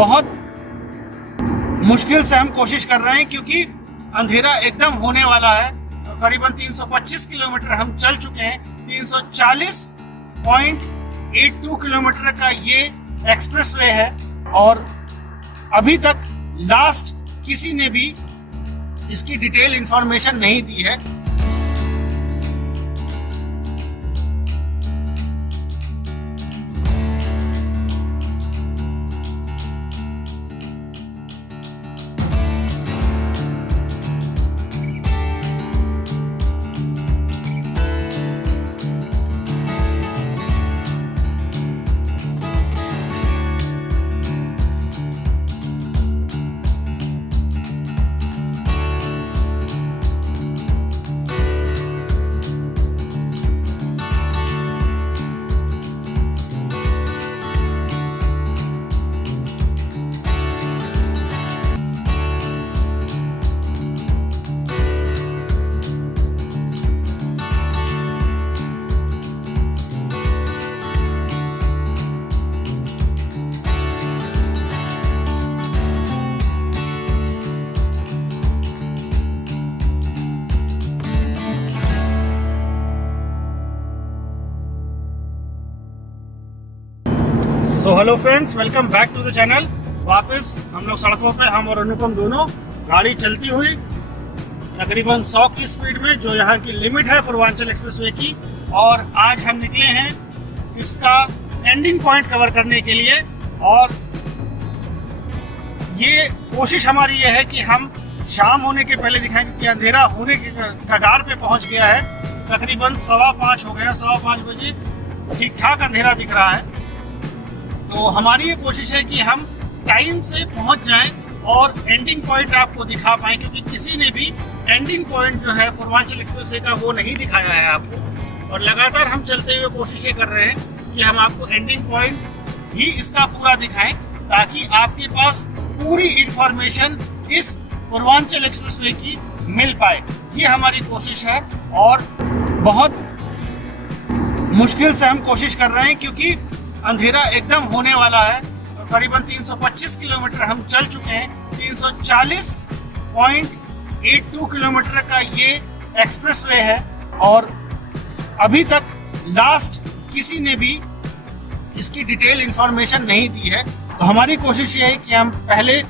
बहुत मुश्किल से हम कोशिश कर रहे हैं क्योंकि अंधेरा एकदम होने वाला है। तो करीबन 325 किलोमीटर हम चल चुके हैं। 340.82 किलोमीटर का ये एक्सप्रेसवे है और अभी तक लास्ट किसी ने भी इसकी डिटेल इंफॉर्मेशन नहीं दी है। So hello friends, welcome back to the channel. वापस हम लोग सड़कों पे, हम और अनुपम दोनों, गाड़ी चलती हुई तकरीबन 100 की स्पीड में, जो यहाँ की लिमिट है पूर्वांचल एक्सप्रेसवे की। और आज हम निकले हैं इसका एंडिंग पॉइंट कवर करने के लिए। और ये कोशिश हमारी ये है कि हम शाम होने के पहले दिखाएं, क्योंकि अंधेरा होने के कगार पे पहुंच गया है। तकरीबन 5:15 हो गया, 5:15 बजे ठीक ठाक अंधेरा दिख रहा है। तो हमारी ये कोशिश है कि हम टाइम से पहुंच जाएं और एंडिंग पॉइंट आपको दिखा पाएं, क्योंकि किसी ने भी एंडिंग पॉइंट जो है पूर्वांचल एक्सप्रेसवे का वो नहीं दिखाया है आपको। और लगातार हम चलते हुए कोशिशें कर रहे हैं कि हम आपको एंडिंग पॉइंट भी इसका पूरा दिखाएं, ताकि आपके पास पूरी इंफॉर्मेशन इस पूर्वांचल एक्सप्रेसवे की मिल पाए। ये हमारी कोशिश है और बहुत मुश्किल से हम कोशिश कर रहे हैं क्योंकि अंधेरा एकदम होने वाला है। तो करीबन 325 किलोमीटर हम चल चुके हैं। 340.82 किलोमीटर का ये एक्सप्रेसवे है और अभी तक लास्ट किसी ने भी इसकी डिटेल इंफॉर्मेशन नहीं दी है। तो हमारी कोशिश ये है कि हम पहले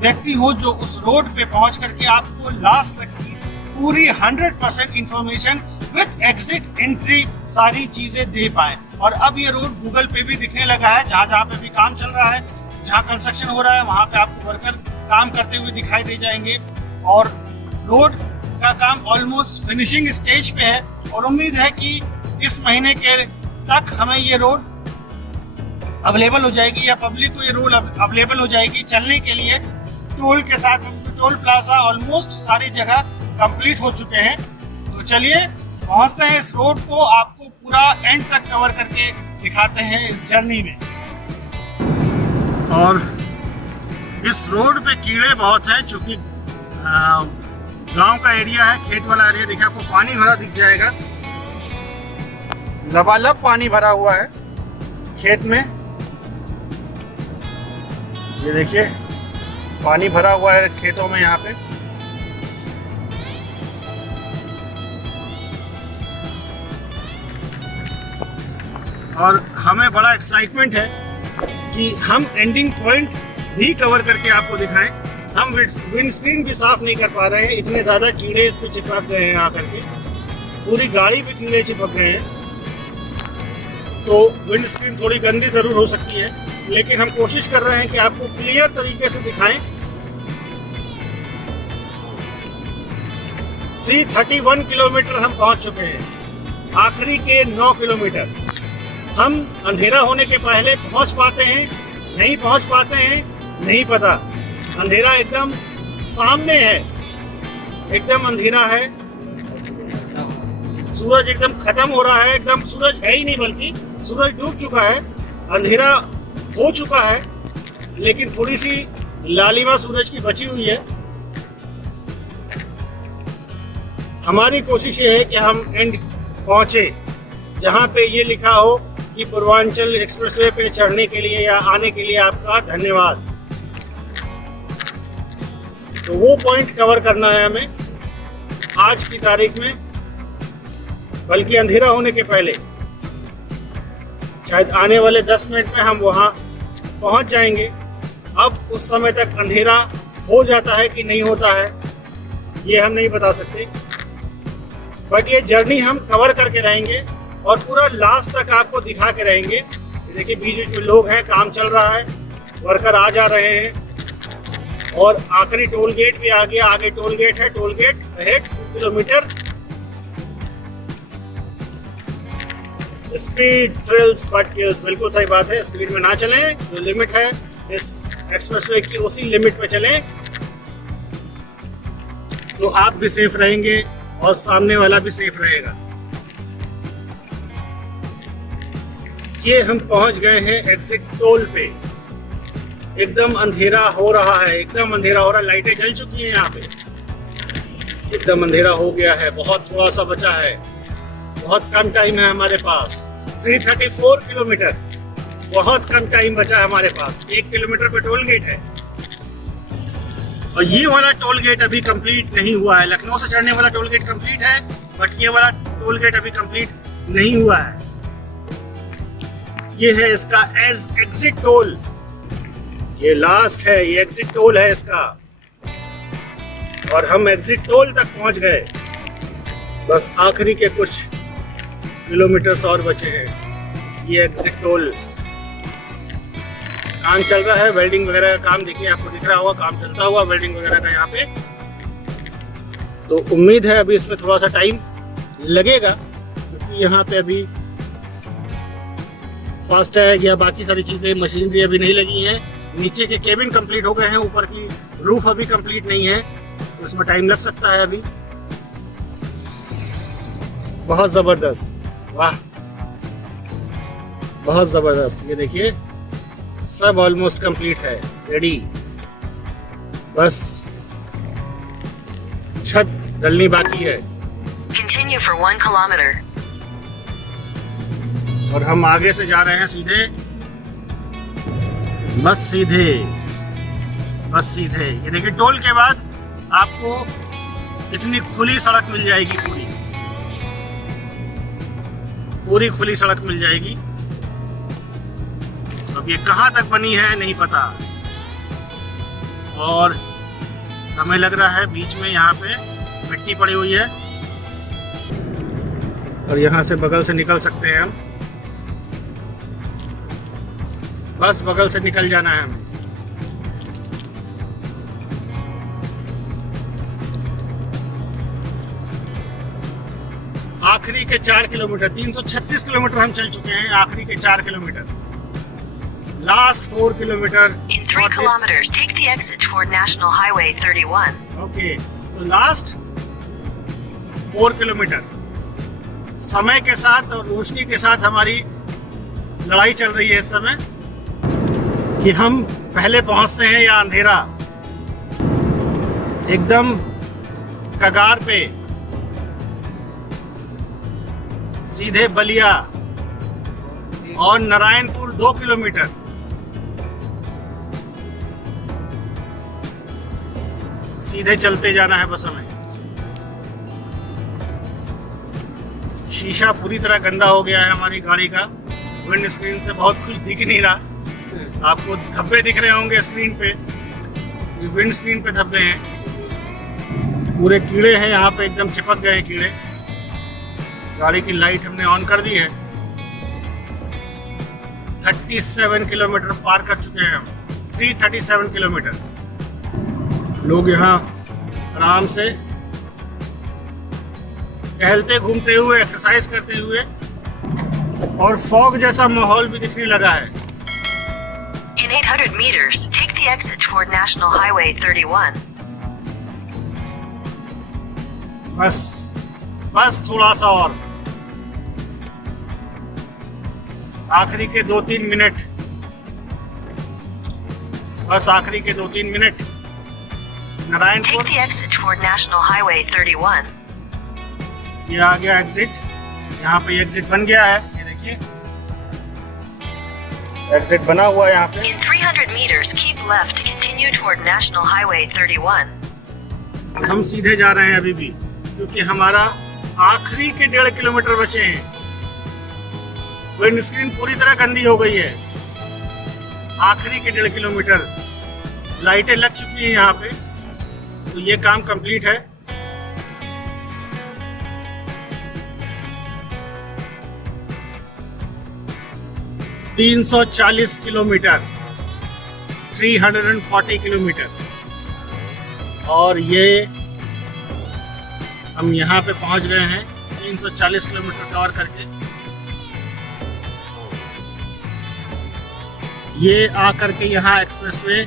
व्यक्ति हो जो उस रोड पे पहुंच करके आपको लास्ट तक की पूरी 100% इंफॉर्मेशन विथ एग्जिट एंट्री सारी चीजें दे पाए। और अब ये रोड गूगल पे भी दिखने लगा है। जहाँ जहाँ पे भी काम चल रहा है, जहाँ कंस्ट्रक्शन हो रहा है, वहाँ पे आपको वर्कर काम करते हुए दिखाई दे जाएंगे। और रोड का काम ऑलमोस्ट फिनिशिंग स्टेज पे है और उम्मीद है कि इस महीने के तक हमें ये रोड अवेलेबल हो जाएगी, या पब्लिक को ये रोड अवेलेबल हो जाएगी चलने के लिए। टोल के साथ टोल प्लाजा ऑलमोस्ट सारी जगह कंप्लीट हो चुके हैं। तो चलिए पहुंचते हैं इस रोड को, आपको पूरा एंड तक कवर करके दिखाते हैं इस जर्नी में। और इस रोड पे कीड़े बहुत हैं, चूंकि गांव का एरिया है, खेत वाला एरिया। देखिए आपको पानी भरा दिख जाएगा, लबालब पानी भरा हुआ है खेत में। ये देखिए पानी भरा हुआ है खेतों में यहाँ पे। और हमें बड़ा एक्साइटमेंट है कि हम एंडिंग पॉइंट भी कवर करके आपको दिखाएं। हम विंडस्क्रीन भी साफ नहीं कर पा रहे हैं, इतने ज़्यादा कीड़े इस पे चिपक गए हैं आकर के। पूरी गाड़ी पे कीड़े चिपक गए हैं। तो विंडस्क्रीन थोड़ी गंदी ज़रूर हो सकती है, लेकिन हम कोशिश कर रहे हैं कि आपको क्लियर तरीके से दिखाएं। 331 किलोमीटर हम पहुंच चुके हैं, आखिरी के 9 किलोमीटर। हम अंधेरा होने के पहले पहुंच पाते हैं, नहीं पहुंच पाते हैं, नहीं पता। अंधेरा एकदम सामने है, एकदम अंधेरा है। सूरज एकदम खत्म हो रहा है, एकदम सूरज है ही नहीं, बल्कि सूरज डूब चुका है। अंधेरा हो चुका है, लेकिन थोड़ी सी लालिमा सूरज की बची हुई है। हमारी कोशिश ये है कि हम एंड पहुंचे, जहां पे ये लिखा हो कि पूर्वांचल एक्सप्रेसवे पे चढ़ने के लिए या आने के लिए आपका धन्यवाद। तो वो पॉइंट कवर करना है हमें आज की तारीख में, बल्कि अंधेरा होने के पहले। शायद आने वाले 10 मिनट में हम वहाँ पहुँच जाएंगे। अब उस समय तक अंधेरा हो जाता है कि नहीं होता है ये हम नहीं बता सकते, बट ये जर्नी हम कवर करके रहेंगे और पूरा लास्ट तक आपको दिखा के रहेंगे। देखिए बीच बीच में लोग हैं, काम चल रहा है, वर्कर आ जा रहे हैं और आखिरी टोल गेट भी आ गया। आगे टोल गेट है, toll get ahead 2 kilometre. Speed thrills but kills, बिल्कुल सही बात है। स्पीड में ना चलें, जो लिमिट है इस एक्सप्रेसवे की उसी लिमिट पे चलें, तो आप भी सेफ रहेंगे और सामने वाला भी सेफ रहेगा। ये हम पहुंच गए हैं एग्जिट टोल पे। एकदम अंधेरा हो रहा है, एकदम अंधेरा हो रहा है। लाइटें जल चुकी हैं यहाँ पे, एकदम अंधेरा हो गया है। बहुत थोड़ा सा बचा है, बहुत कम टाइम है हमारे पास। 334 किलोमीटर, बहुत कम टाइम बचा है हमारे पास। 1 किलोमीटर पे टोल गेट है और ये वाला टोल गेट अभी कंप्लीट नहीं हुआ है। लखनऊ से चढ़ने वाला टोल गेट कंप्लीट है, बट ये वाला टोल गेट अभी कंप्लीट नहीं हुआ है। ये है इसका एग्जिट टोल, ये लास्ट है, ये एग्जिट टोल है इसका। और हम एग्जिट टोल तक पहुंच गए, बस आखिरी के कुछ किलोमीटर्स और बचे हैं। ये एग्जिट टोल, काम चल रहा है, वेल्डिंग वगैरह का काम देखिए, आपको दिख रहा होगा काम चलता हुआ वेल्डिंग वगैरह का यहाँ पे। तो उम्मीद है अभी इसमें थोड़ा सा टाइम लगेगा, क्योंकि यहाँ पे अभी फास्टैग या बाकी सारी चीज़ें, मशीनरी अभी नहीं लगी हैं। नीचे के केबिन कंप्लीट हो गए हैं, ऊपर की रूफ अभी कंप्लीट नहीं है, तो इसमें टाइम लग सकता है अभी। बहुत ज़बरदस्त, वाह बहुत ज़बरदस्त। ये देखिए सब ऑलमोस्ट कंप्लीट है, रेडी। बस छत डलनी बाकी है। Continue for 1 kilometer. और हम आगे से जा रहे हैं सीधे, बस सीधे, बस सीधे। ये देखिए टोल के बाद आपको इतनी खुली सड़क मिल जाएगी, पूरी खुली सड़क मिल जाएगी। अब ये कहाँ तक बनी है नहीं पता, और हमें लग रहा है बीच में यहाँ पे मिट्टी पड़ी हुई है और यहाँ से बगल से निकल सकते हैं हम। बस बगल से निकल जाना है हमें। आखिरी के 4 किलोमीटर, 336 किलोमीटर हम चल चुके हैं। आखिरी के 4 kilometre, last 4 kilometre. In 3 kilometers, take the exit toward National Highway 31. Okay, तो लास्ट 4 किलोमीटर समय के साथ और रोशनी के साथ हमारी लड़ाई चल रही है इस समय, कि हम पहले पहुंचते हैं या अंधेरा। एकदम कगार पे, सीधे बलिया और नारायणपुर 2 किलोमीटर। सीधे चलते जाना है बस हमें। शीशा पूरी तरह गंदा हो गया है हमारी गाड़ी का, विंड स्क्रीन से बहुत कुछ दिख नहीं रहा। आपको धब्बे दिख रहे होंगे स्क्रीन पे, विंड स्क्रीन पे धब्बे हैं, पूरे कीड़े हैं यहाँ पे, एकदम चिपक गए हैं कीड़े। गाड़ी की लाइट हमने ऑन कर दी है। 37 किलोमीटर पार कर चुके हैं हम, 337 किलोमीटर। लोग यहाँ आराम से टहलते घूमते हुए, एक्सरसाइज करते हुए, और फॉग जैसा माहौल भी दिखने लगा है। In 800 meters, take the exit toward National Highway 31. बस थोड़ा सा और, आखिरी के 2-3 मिनट, बस आखिरी के 2-3 minute. Narayanpur, Take the exit toward National Highway 31. ये आ गया एग्जिट। यहाँ पे एग्जिट बन गया है, ये देखिए एग्जिट बना हुआ है यहाँ पे। In 300 meters, keep left to continue toward National Highway 31. हम सीधे जा रहे हैं अभी भी, क्योंकि हमारा आखिरी के 1.5 किलोमीटर बचे हैं। विंड स्क्रीन पूरी तरह गंदी हो गई है। आखिरी के 1.5 किलोमीटर, लाइटें लग चुकी हैं यहाँ पे, तो ये काम कंप्लीट है। $340 किलोमीटर, 340 किलोमीटर, और ये हम यहाँ पे पहुँच गए हैं 340 किलोमीटर कवर करके। ये आकर के यहाँ एक्सप्रेसवे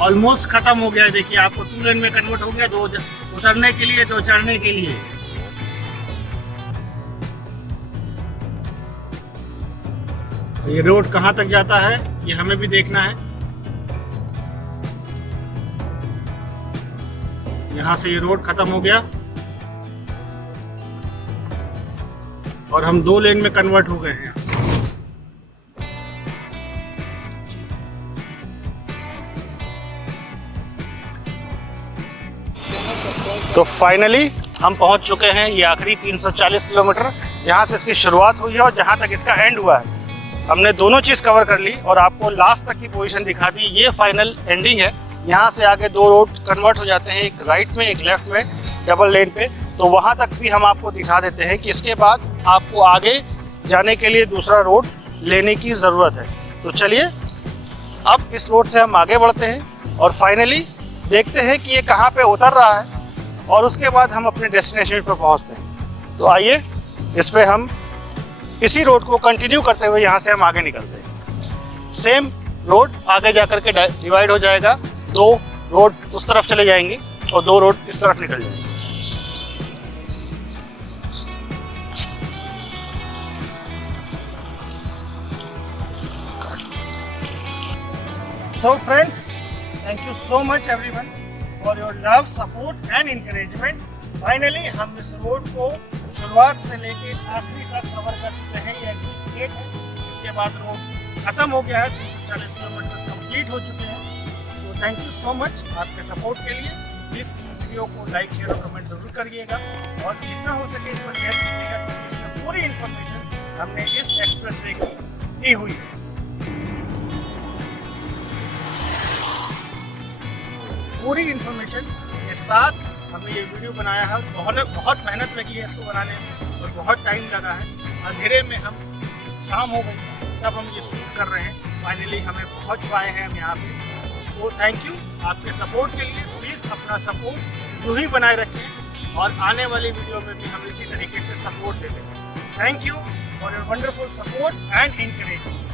ऑलमोस्ट खत्म हो गया है। देखिए आपको 2 लेन में कन्वर्ट हो गया, 2 उतरने के लिए, 2 चढ़ने के लिए। ये रोड कहाँ तक जाता है ये हमें भी देखना है। यहाँ से ये रोड खत्म हो गया और हम 2 लेन में कन्वर्ट हो गए हैं यहाँ से। तो फाइनली हम पहुंच चुके हैं ये आखिरी 340 किलोमीटर, जहाँ से इसकी शुरुआत हुई है और जहाँ तक इसका एंड हुआ है। हमने दोनों चीज़ कवर कर ली और आपको लास्ट तक की पोजीशन दिखा दी। ये फाइनल एंडिंग है। यहाँ से आगे 2 रोड कन्वर्ट हो जाते हैं, एक राइट में एक लेफ्ट में, डबल लेन पे। तो वहाँ तक भी हम आपको दिखा देते हैं कि इसके बाद आपको आगे जाने के लिए दूसरा रोड लेने की ज़रूरत है। तो चलिए अब इस रोड से हम आगे बढ़ते हैं और फाइनली देखते हैं कि ये कहाँ पे उतर रहा है और उसके बाद हम अपने डेस्टिनेशन पर पहुँचते हैं। तो आइए इस पर हम इसी रोड को कंटिन्यू करते हुए यहाँ से हम आगे निकलते हैं। सेम रोड आगे जाकर के डिवाइड हो जाएगा, 2 रोड उस तरफ चले जाएंगे और 2 रोड इस तरफ निकल जाएंगे। So friends, thank you so much everyone for your love, support and encouragement. Finally हम इस रोड को शुरुआत से लेके आखिरी तक कवर कर चुके हैं। ये एग्जिट गेट है, इसके बाद रोड खत्म हो गया है। 340 किलोमीटर कंप्लीट हो चुके हैं। तो थैंक यू सो मच आपके सपोर्ट के लिए। प्लीज़ इस वीडियो को लाइक, शेयर और कमेंट ज़रूर करिएगा और जितना हो सके इसको शेयर कीजिएगा, क्योंकि इसमें पूरी इन्फॉर्मेशन हमने इस एक्सप्रेसवे की दी हुई है। पूरी इन्फॉर्मेशन के साथ हमने ये वीडियो बनाया है। बहुत मेहनत लगी है इसको बनाने में और बहुत टाइम लगा है। अंधेरे में हम शाम हो गई तब हम ये शूट कर रहे हैं। फाइनली हमें पहुंच पाए हैं हम यहाँ पे। तो थैंक यू आपके सपोर्ट के लिए। प्लीज़ अपना सपोर्ट यूँ ही बनाए रखें और आने वाली वीडियो में भी हम इसी तरीके से सपोर्ट देते हैं। Thank you for your wonderful support and encouragement.